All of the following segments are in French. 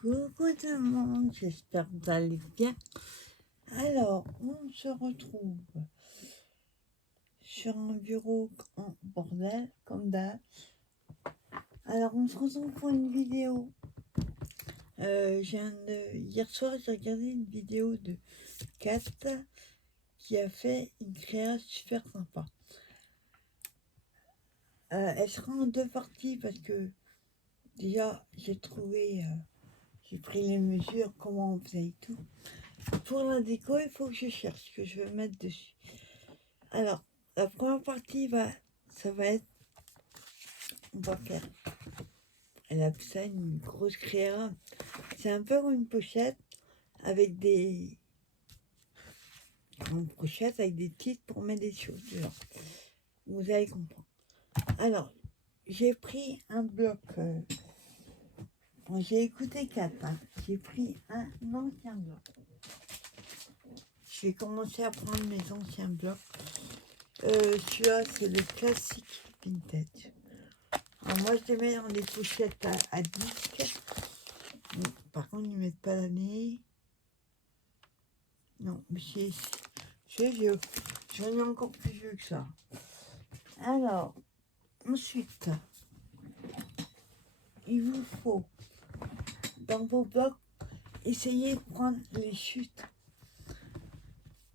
Coucou tout le monde, j'espère que vous allez bien. Alors, on se retrouve sur un bureau en bordel, comme d'hab. Alors, on se retrouve pour une vidéo. Hier soir, j'ai regardé une vidéo de Kat qui a fait une créa super sympa. Elle sera en deux parties parce que déjà, j'ai pris les mesures, comment on faisait et tout. Pour la déco, il faut que je cherche ce que je vais mettre dessus. Alors, la première partie ça va être, on va faire, elle a fait ça une grosse créa. C'est un peu comme une pochette avec des titres pour mettre des choses dedans. Vous allez comprendre. Alors, j'ai pris un bloc. J'ai écouté 4. J'ai pris un ancien bloc. Je vais commencer à prendre mes anciens blocs. Celui-là, c'est le classique vintage. Alors moi, je les mets dans des pochettes à disques. Par contre, ils ne mettent pas l'année. Non, mais c'est vieux. J'en ai encore plus vieux que ça. Alors, ensuite, il vous faut, dans vos blocs, essayer de prendre les chutes.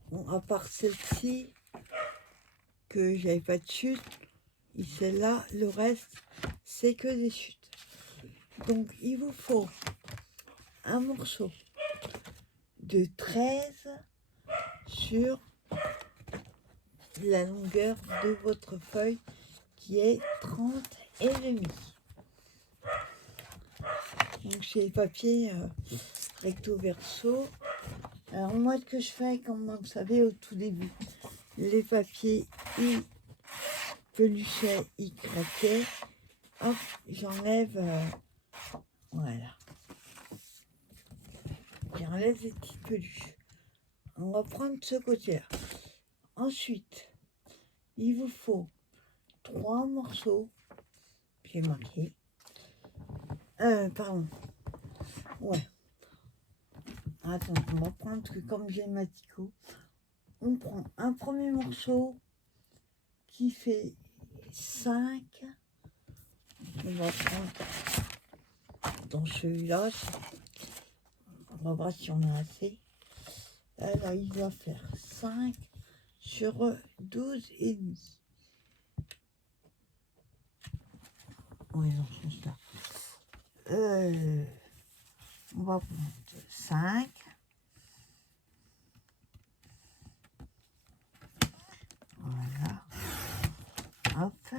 Bon, à part celle-ci, que j'avais pas de chute, et celle-là, le reste, c'est que des chutes. Donc, il vous faut un morceau de 13 sur la longueur de votre feuille qui est 30 et demi. Donc c'est le papier recto verso. Alors moi ce que je fais, comme vous savez au tout début, les papiers ils peluchaient, ils craquaient. Hop, j'enlève voilà. J'enlève les petites peluches. On va prendre ce côté-là. Ensuite, il vous faut 3 morceaux. J'ai marqué. Pardon. Ouais. Attends, on va prendre que comme j'ai Matico, on prend un premier morceau qui fait 5. On va prendre dans celui-là. On va voir si on a assez. Là, il va faire 5 sur 12 et demi. Oui, dans ce sens-là. On va prendre 5. Voilà. Hop.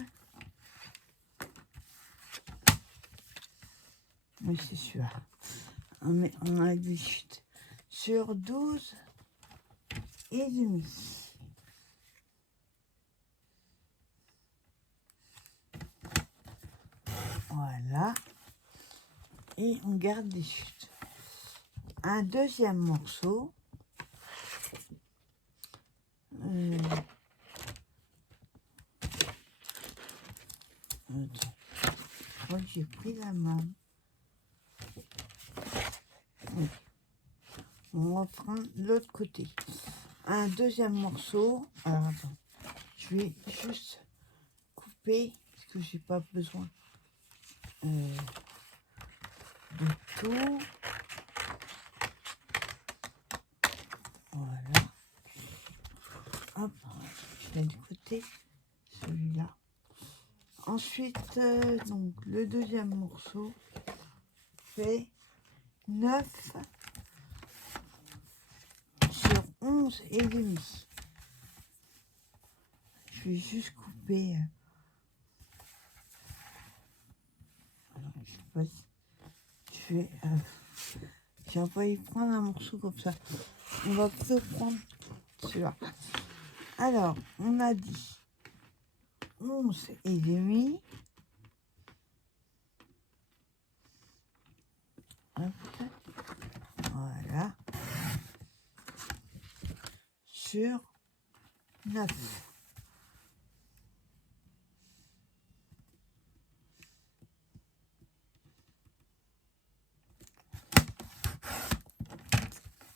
Oui, c'est sûr. On a des chutes sur 12 et demi. Voilà. Et on garde des chutes. Un deuxième morceau. Attends. Je crois que j'ai pris la main. Oui. On va prendre l'autre côté. Un deuxième morceau. Alors attends. Je vais juste couper parce que j'ai pas besoin de tout. Voilà. Hop. Je mets de côté celui-là. Ensuite, donc le deuxième morceau fait 9 sur 11 et demi. Je vais juste couper. Alors, je sais pas si je vais pas y prendre un morceau comme ça. On va plutôt prendre celui-là. Alors, on a dit 11 et demi. Hop. Voilà. Sur 9.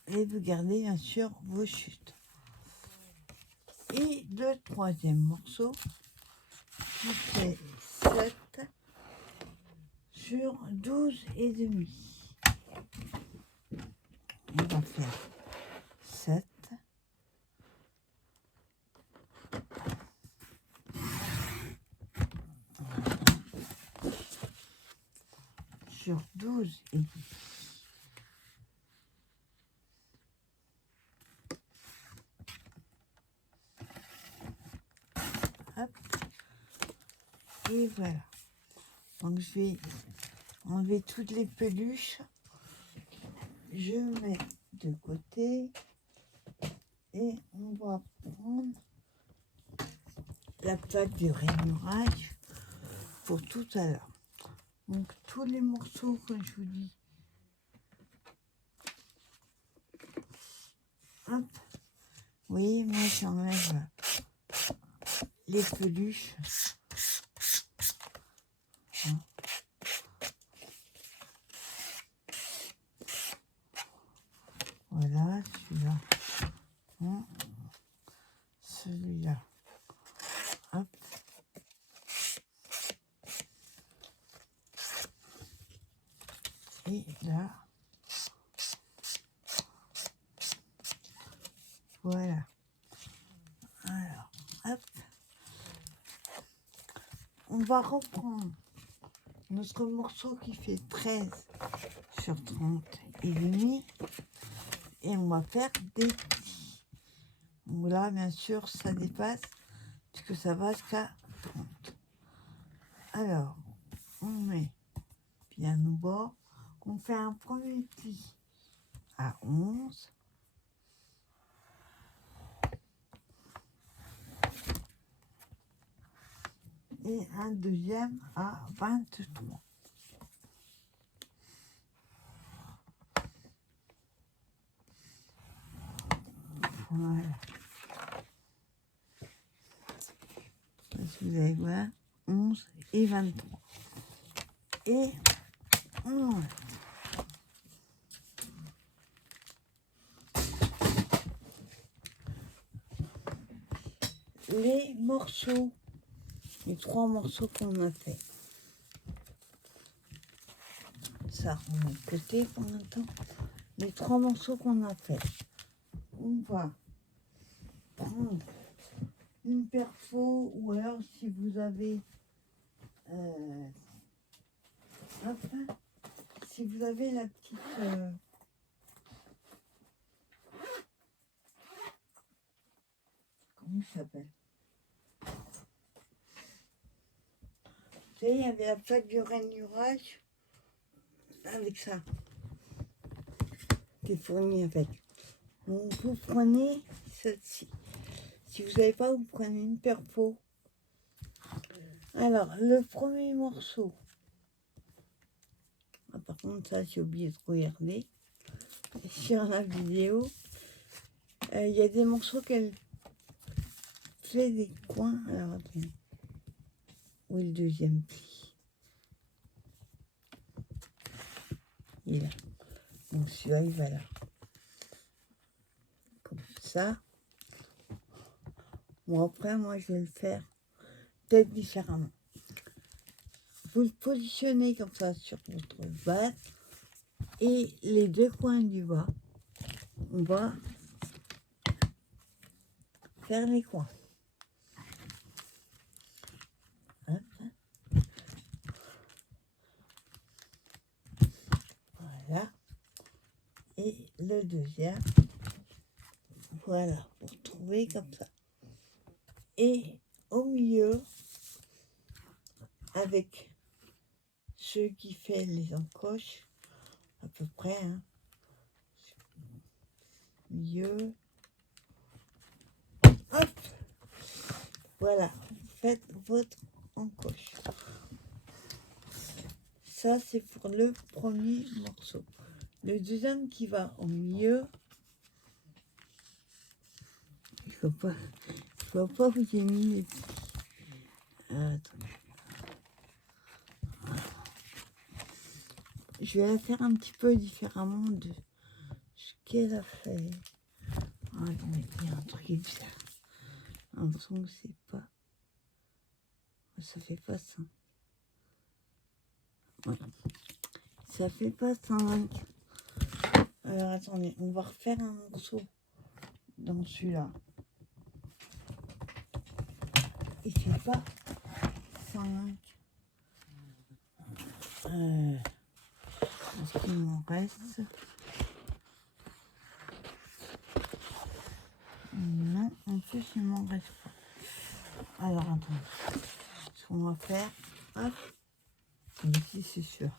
et vous gardez bien sûr vos chutes. Et le troisième morceau qui fait 7 sur 12 et demi. On va faire 7 sur 12 et demi. Hop. Et voilà. Donc je vais enlever toutes les peluches. Je mets de côté et on va prendre la plaque de rainurage pour tout à l'heure. Donc tous les morceaux que je vous dis, hop, vous voyez, moi j'enlève les peluches. Hein. Voilà, celui-là. Hein. Celui-là. Hop. Et là. Voilà. Alors, hop. On va reprendre notre morceau qui fait 13 sur 30 et demi. Et on va faire des plis. Donc là, bien sûr, ça dépasse puisque ça va jusqu'à 30. Alors, on met bien au bord. On fait un premier pli à 11. Et un deuxième à 23. Voilà. Vous allez voir, 11 et 23. Et on enlève. Les morceaux, les 3 morceaux qu'on a fait. Ça, on met de côté pour l'instant. Les 3 morceaux qu'on a fait. On va prendre une perfo ou alors si vous avez hop, si vous avez la petite comment ça s'appelle, vous savez, il y avait la plaque de rainurage avec ça qui est fourni avec. Donc vous prenez celle-ci. Si vous savez pas, vous prenez une perfo. Alors le premier morceau, ah, par contre ça j'ai oublié de regarder sur la vidéo, il y a des morceaux qu'elle fait des coins. Alors attendez, où est le deuxième pli? Il est là. Donc celui-là il va là, comme ça. Bon après moi je vais le faire peut-être différemment. Vous le positionnez comme ça sur votre base et les 2 coins du bas, on va faire les coins. Hop. Voilà. Et le deuxième, voilà, pour trouver comme ça. Et au milieu, avec ceux qui fait les encoches, à peu près, hein, milieu, hop, voilà, faites votre encoche. Ça, c'est pour le premier morceau. Le deuxième qui va au milieu, je ne vois pas où j'ai mis les petits. Attendez. Je vais la faire un petit peu différemment de ce qu'elle a fait. Ah, attendez, il y a un truc bizarre. Un l'impression que c'est pas. Ça fait pas 5. Ouais. Ça fait pas 5. Alors attendez, on va refaire un morceau dans celui-là. Il fait pas 5. Est-ce qu'il m'en reste? Non, en plus il m'en reste pas. Alors attendez. Ce qu'on va faire. Hop. Ici c'est sûr.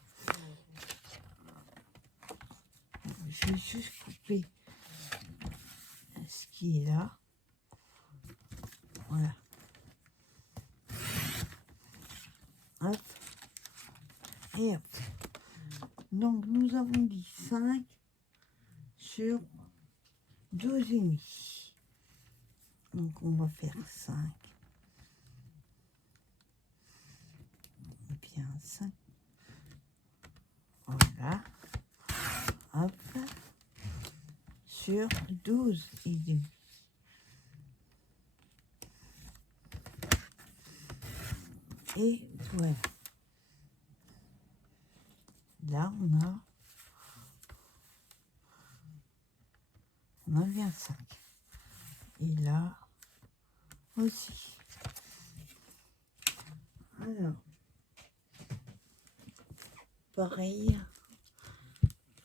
Je vais juste couper ce qui est là. Voilà. Hop. Et hop. Donc nous avons dit 5 sur 12,5. Donc on va faire 5. Et bien 5. Voilà. Hop. Sur 12,5. Et voilà. Là, on a bien 5. Et là aussi. Alors, pareil.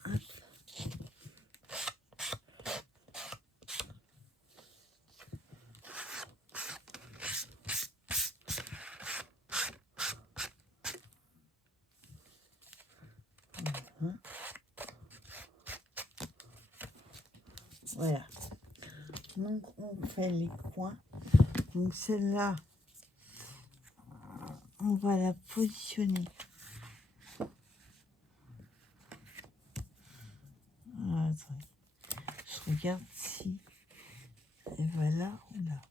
Hop. Voilà. Donc on fait les coins. Donc celle-là, on va la positionner. Ah, attendez. Je regarde si elle va là ou là.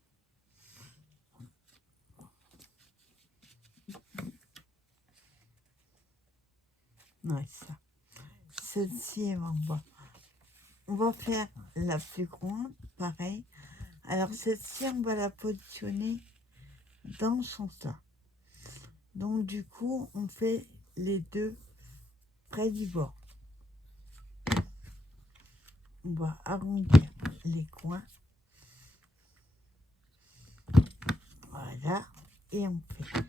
Ouais, ça. Celle-ci, elle va en bas. On va faire la plus grande, pareil. Alors celle-ci, on va la positionner dans son tas. Donc du coup, on fait les deux près du bord. On va arrondir les coins. Voilà. Et on fait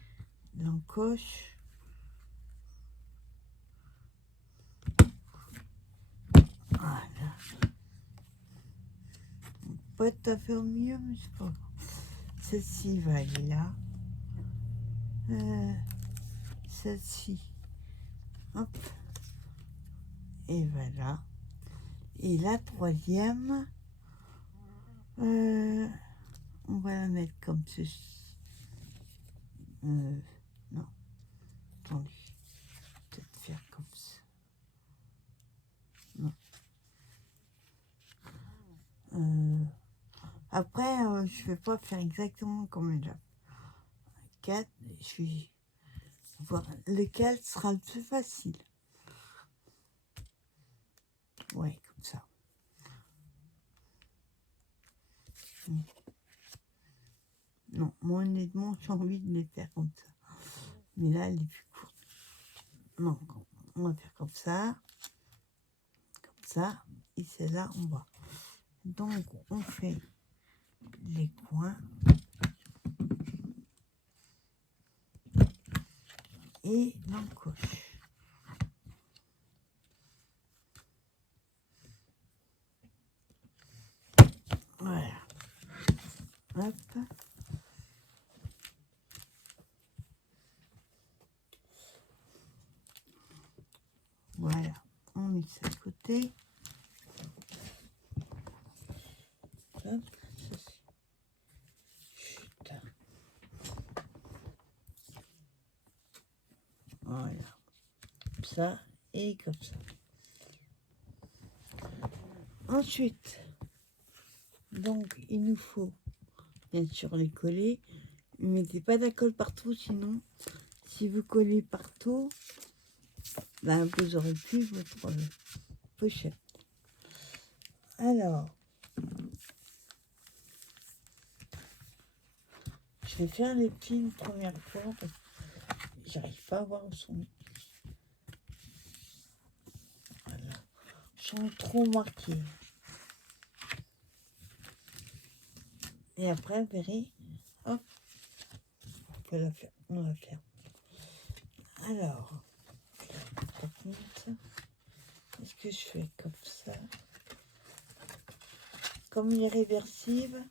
l'encoche. Voilà. Pas tout à fait au milieu, mais c'est pas grave. Celle-ci va aller là. Celle-ci. Hop. Et voilà. Et la troisième, on va la mettre comme ceci. Non. Attendez. Peut-être faire comme ça. Non. Après, je ne vais pas faire exactement comme elle a. 4, je vais voir lequel sera le plus facile. Ouais, comme ça. Non, moi honnêtement, j'ai envie de les faire comme ça. Mais là, elle est plus courte. Non, on va faire comme ça. Comme ça. Et celle-là, on va. Donc, on fait les coins. Et l'encoche. Voilà. Hop. Voilà. On met ça de côté. Hop. Ceci. Chut. Voilà. Comme ça et comme ça. Ensuite, donc, il nous faut bien sûr les coller. Ne mettez pas de la colle partout, sinon, si vous collez partout, ben, vous aurez plus votre pochette. Alors, je vais faire les petits une première fois parce que j'arrive pas à voir où sont mes petits. Voilà. Ils sont trop marqués. Et après, vous verrez, hop, on peut la faire. On va faire. Alors, par contre, est-ce que je fais comme ça? Comme il est réversible,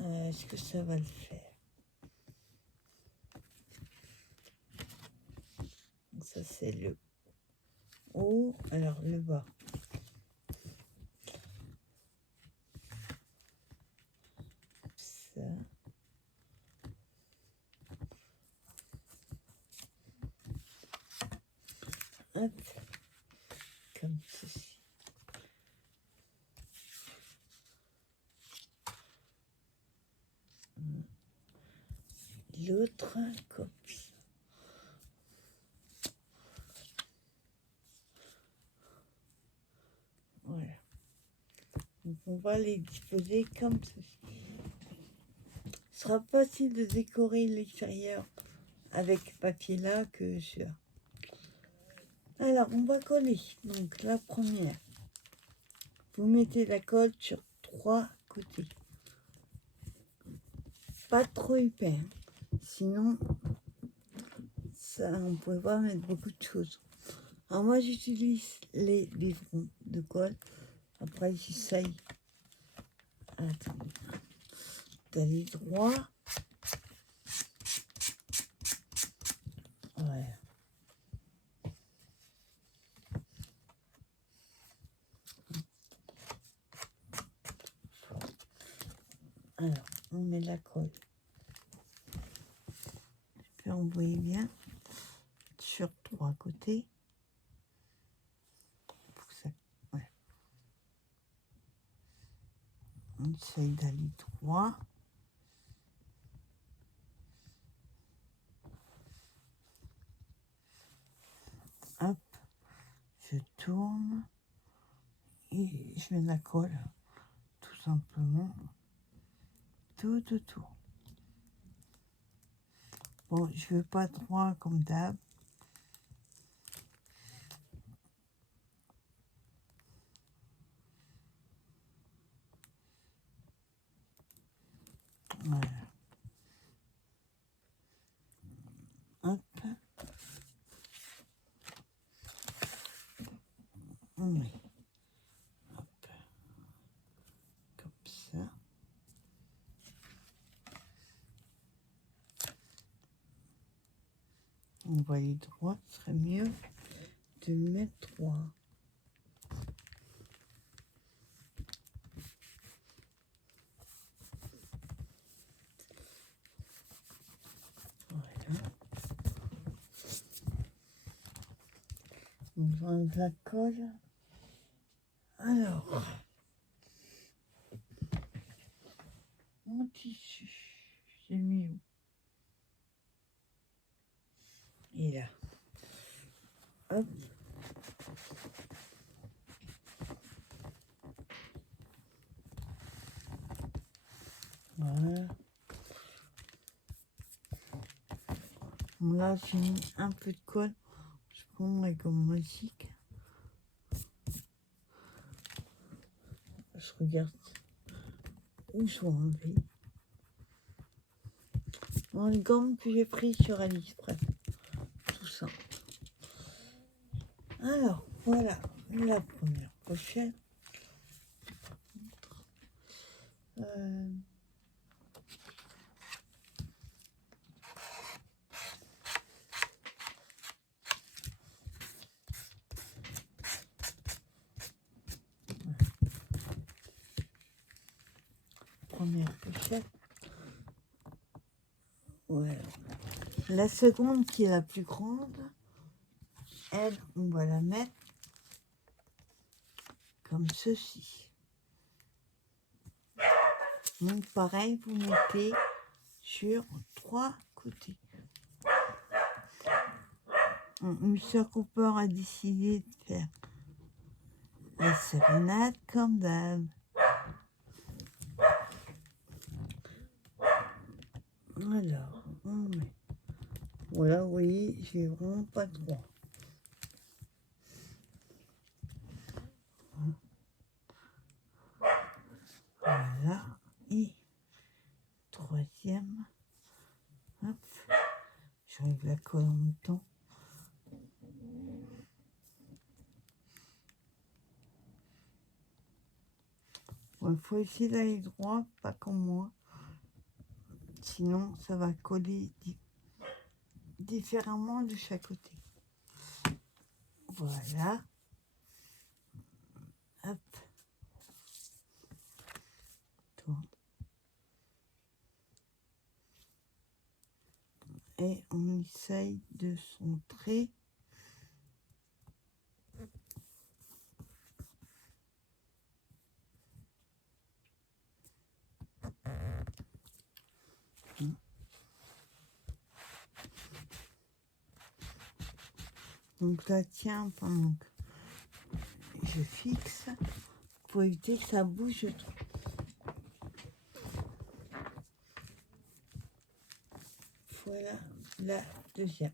est-ce que ça va le faire? Ça, c'est le haut. Alors, le bas. Ça. Hop. Comme ceci. L'autre copie. Voilà. Donc on va les disposer comme ceci. Ce sera facile de décorer l'extérieur avec papier là que sur. Alors on va coller. Donc la première, vous mettez la colle sur 3 côtés. Pas trop épais, hein. Sinon ça, on ne pouvait pas mettre beaucoup de choses. Alors moi j'utilise les biberons de colle. Après j'essaye d'aller droit. Ouais. Alors on met la colle. Puis on voit bien sur 3 côtés. Pour que ça, ouais. On essaye d'aller droit. Hop, je tourne et je mets la colle tout simplement tout autour. Bon, je veux pas droit comme d'hab. Voilà. Hop. Oui. Hop. Comme ça. On va aller droit, ce serait mieux de mettre droit. Voilà. On enlève la colle. Alors, mon tissu, j'ai mis où? Et là. Hop. Voilà. Là, j'ai mis un peu de colle. Je prends la gomme magique. Je regarde où je vais enlever. Bon, les gommes que j'ai prises sur AliExpress. Tout ça. Alors, voilà la première pochette. Première pochette. Voilà. La seconde, qui est la plus grande, elle, on va la mettre comme ceci. Donc pareil, vous mettez sur 3 côtés. Michel Cooper a décidé de faire La sérénade comme d'hab. Alors, on met. Voilà, vous voyez, j'ai vraiment pas de droit. Voilà. Et troisième. Hop. J'enlève la colle en même temps. Il faut essayer d'aller droit, pas comme moi. Sinon, ça va coller différemment de chaque côté. Voilà. Hop. Toi. Et on essaye de centrer. Donc là, tiens, pendant que je fixe, pour éviter que ça bouge trop. Voilà la deuxième.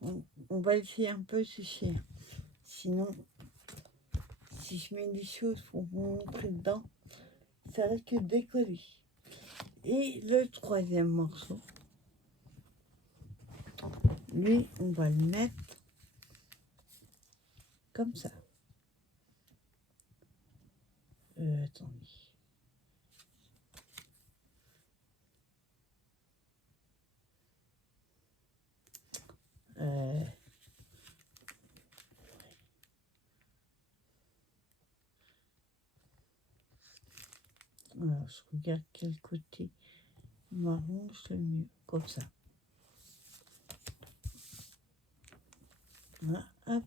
On va essayer un peu ce chien. Sinon, si je mets des choses pour vous montrer dedans, ça risque de décoller. Et le troisième morceau, lui, on va le mettre comme ça. Attendez. Alors, je regarde quel côté m'arrange le mieux, comme ça. Voilà, hop.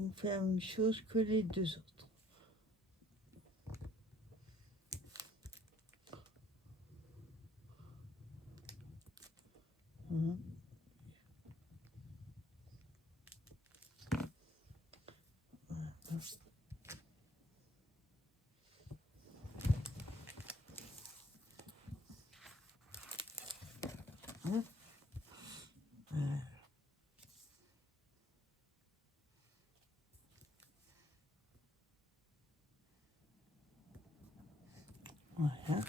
On fait la même chose que les deux autres. Voilà. Voilà. Hop. Voilà.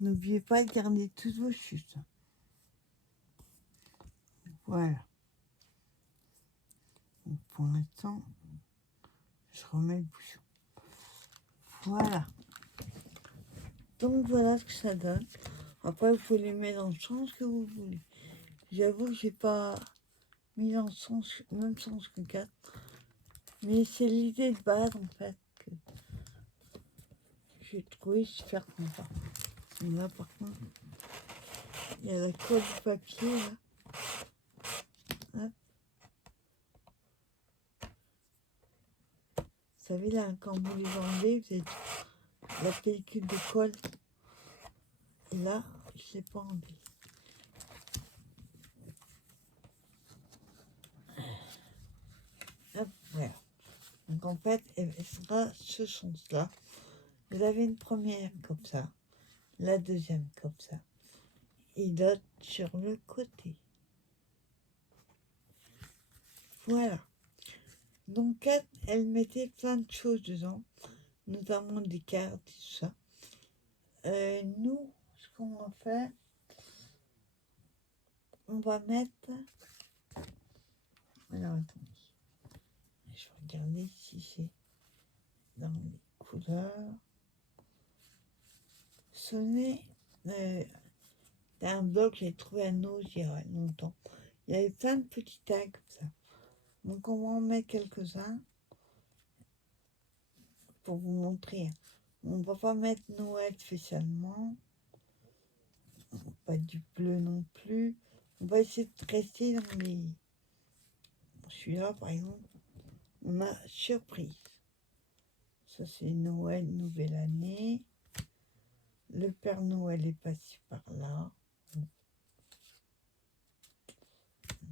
N'oubliez pas de garder toutes vos chutes. Voilà. Donc pour l'instant, je remets le bouchon. Voilà. Donc voilà ce que ça donne. Après, vous pouvez les mettre dans le sens que vous voulez. J'avoue que j'ai pas mis dans le sens, même sens que 4. Mais c'est l'idée de base en fait que j'ai trouvé super sympa. Et là par contre, il y a la colle du papier là. Hop. Vous savez là, quand vous les enlevez, vous avez la pellicule de colle. Et là, je ne l'ai pas enlevé. Hop, voilà. Donc en fait, elle sera ce sens-là. Vous avez une première comme ça, la deuxième comme ça, et l'autre sur le côté. Voilà. Donc Kat, elle mettait plein de choses dedans, notamment des cartes et tout ça. Nous, ce qu'on va faire, on va mettre... Alors attendez, je vais regarder si c'est dans les couleurs. Sonner, un blog que j'ai trouvé à Nauge il y a longtemps. Il y avait plein de petits tags comme ça. Donc on va en mettre quelques-uns pour vous montrer. On va pas mettre Noël spécialement. Pas du bleu non plus. On va essayer de rester dans les... Celui-là, par exemple, on a surprise. Ça, c'est Noël, nouvelle année. Le Père Noël est passé par là.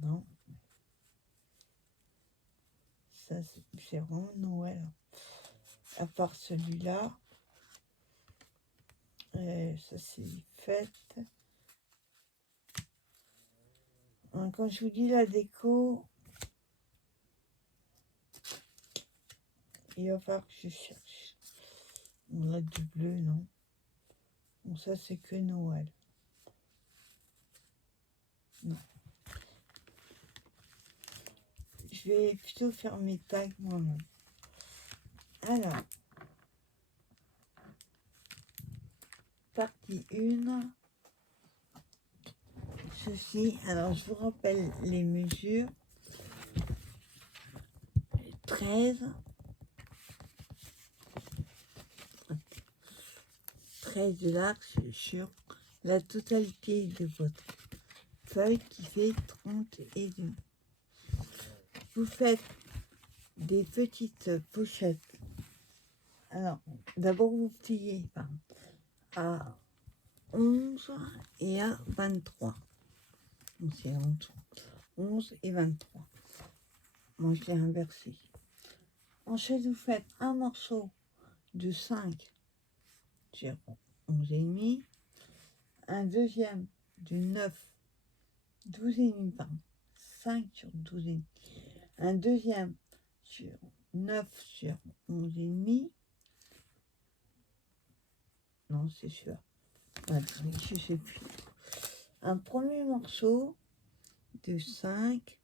Non. Ça, c'est vraiment Noël. À part celui-là. Ça, c'est fête. Quand je vous dis la déco, il va falloir que je cherche. On a du bleu, non? Bon, ça, c'est que Noël. Non. Je vais plutôt faire mes tags moi-même. Alors, partie 1. Ceci, alors je vous rappelle les mesures. 13 de l'axe sur la totalité de votre feuille qui fait 30 et demi. Vous faites des petites pochettes. Alors, d'abord vous pliez à 11 et à 23. Donc c'est en dessous. 11 et 23. Moi je l'ai inversé. Ensuite vous faites un morceau de 5 sur 11 et demi. Un deuxième de 9, 12 et demi, pardon. 5 sur 12 et demi. Un deuxième sur 9 sur 11 et demi. Non, c'est sûr. Attends, je sais plus. Un premier morceau de 5.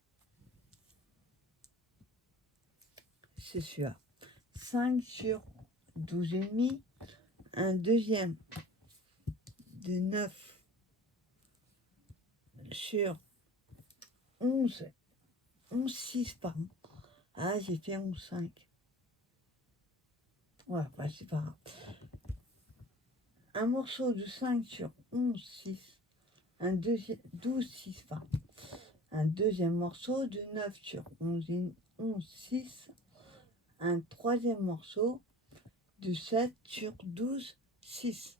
C'est sûr. 5 sur 12 et demi. Un deuxième de 9 sur 11. 11, 6, pardon. Ah, j'ai fait 11, 5. Ouais, bah, c'est pas grave. Un morceau de 5 sur 11, 6. Un deuxième, 12, 6, pardon. Un deuxième morceau de 9 sur 11, 6. Un troisième morceau de 7 sur 12, 6.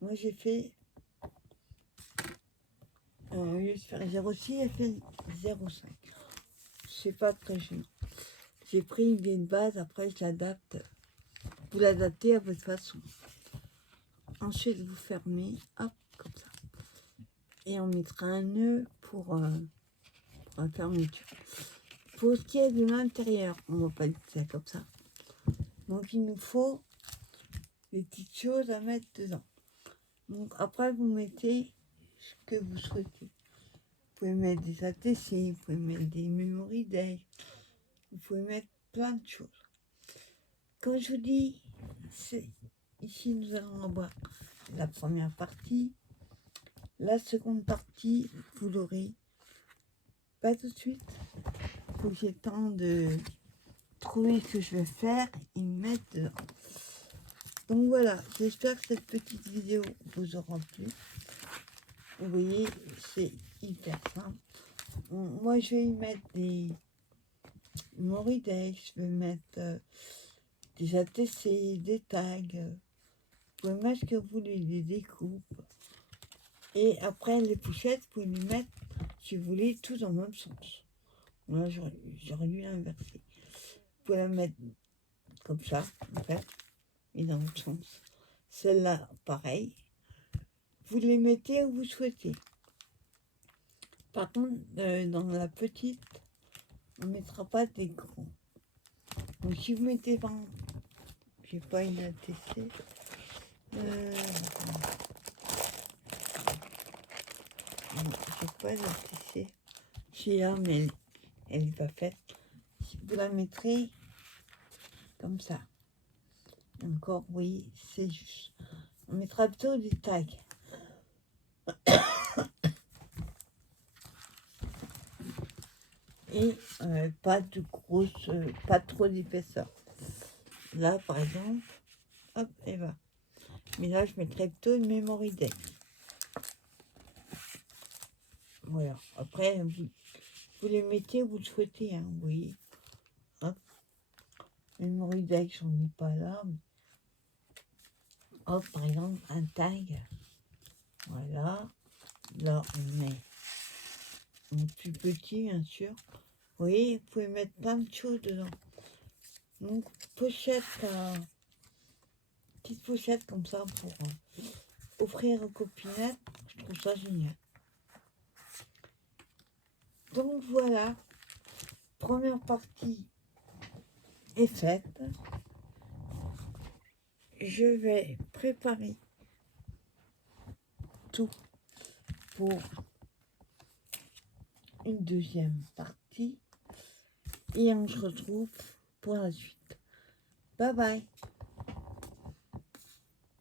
Moi, j'ai fait... au lieu de faire 0,6, j'ai fait 0,5. C'est pas très gênant. J'ai pris une vieille base, après je l'adapte. Vous l'adaptez à votre façon. Ensuite, vous fermez, hop, comme ça. Et on mettra un nœud pour la fermeture. Pour ce qui est de l'intérieur, on va pas dire ça comme ça. Donc, il nous faut des petites choses à mettre dedans. Donc, après, vous mettez ce que vous souhaitez. Vous pouvez mettre des ATC, vous pouvez mettre des memory days, vous pouvez mettre plein de choses. Quand je vous dis, ici nous allons avoir la première partie, la seconde partie, vous l'aurez pas tout de suite. Il faut que j'ai le temps de trouver ce que je vais faire et me mettre dedans. Donc voilà, j'espère que cette petite vidéo vous aura plu. Vous voyez, c'est hyper simple. Moi, je vais y mettre des Moridex, je vais mettre des ATC, des tags. Vous pouvez mettre ce que vous voulez, des découpes. Et après, les pochettes, vous pouvez les mettre, si vous voulez, tous dans le même sens. Là, j'aurais dû l'inverser. Vous pouvez la mettre comme ça, en fait, et dans l'autre sens. Celle-là, pareil. Vous les mettez où vous souhaitez. Par contre, dans la petite, on ne mettra pas des grands. Donc si vous mettez dans... J'ai pas une ATC. Non, j'ai pas d'ATC. J'ai là, mais elle n'est pas faite. Si vous la mettrez comme ça. Encore, oui, c'est juste. On mettra plutôt des tags. Et pas de grosse, pas trop d'épaisseur. Là, par exemple, hop, et va. Mais là, je mettrais plutôt une memory day. Voilà. Après, vous les mettez où vous le souhaitez, hein, vous voyez. Hop. Memory day, j'en ai pas là. hop, par exemple, un tag. Voilà. Là, on met mon plus petit, bien sûr. Vous voyez, vous pouvez mettre plein de choses dedans. Donc, pochette, petite pochette comme ça pour offrir aux copinettes. Je trouve ça génial. Donc voilà, première partie est faite. Je vais préparer tout pour une deuxième partie et on se retrouve pour la suite. Bye bye.